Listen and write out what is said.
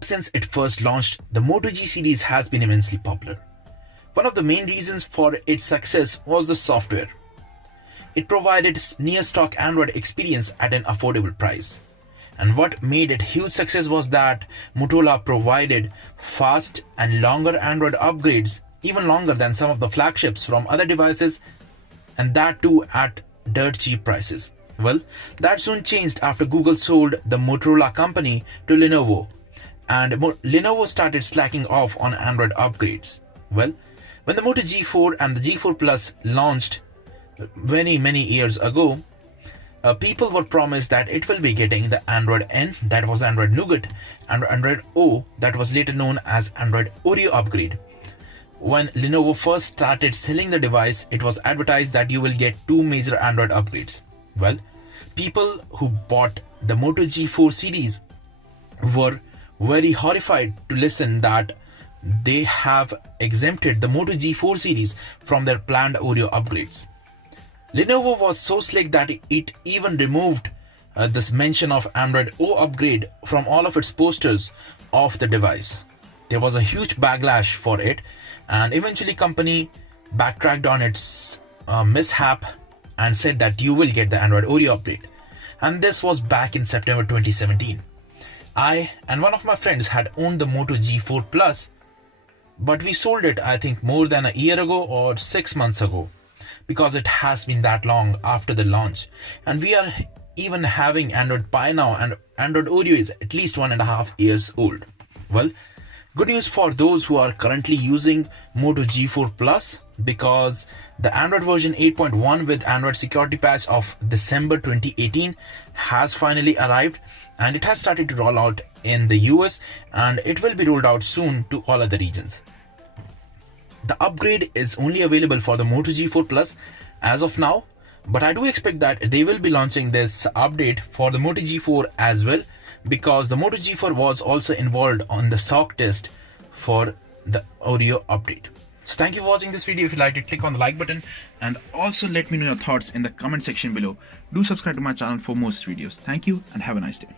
Since it first launched, the Moto G series has been immensely popular. One of the main reasons for its success was the software. It provided near-stock Android experience at an affordable price. And what made it a huge success was that Motorola provided fast and longer Android upgrades, even longer than some of the flagships from other devices, and that too at dirt cheap prices. Well, that soon changed after Google sold the Motorola company to Lenovo, and Lenovo started slacking off on Android upgrades. Well, when the Moto G4 and the G4 Plus launched many years ago, people were promised that it will be getting the Android N, that was Android Nougat, and Android O, that was later known as Android Oreo upgrade. When Lenovo first started selling the device, it was advertised that you will get two major Android upgrades. Well, people who bought the Moto G4 series were very horrified to listen that they have exempted the Moto G4 series from their planned Oreo upgrades. Lenovo was so slick that it even removed this mention of Android O upgrade from all of its posters of the device. There was a huge backlash for it, and eventually company backtracked on its mishap and said that you will get the Android Oreo update. And this was back in September 2017. I and one of my friends had owned the Moto G4 Plus, but we sold it I think more than a year ago or 6 months ago, because it has been that long after the launch. And we are even having Android Pie now, and Android Oreo is at least 1.5 years old. Well, good news for those who are currently using Moto G4 Plus, because the Android version 8.1 with Android security patch of December 2018 has finally arrived, and it has started to roll out in the US, and it will be rolled out soon to all other regions. The upgrade is only available for the Moto G4 Plus as of now, but I do expect that they will be launching this update for the Moto G4 as well, because the Moto G4 was also involved on the SOC test for the Oreo update. So thank you for watching this video. If you liked it, click on the like button, and also let me know your thoughts in the comment section below. Do subscribe to my channel for more videos. Thank you and have a nice day.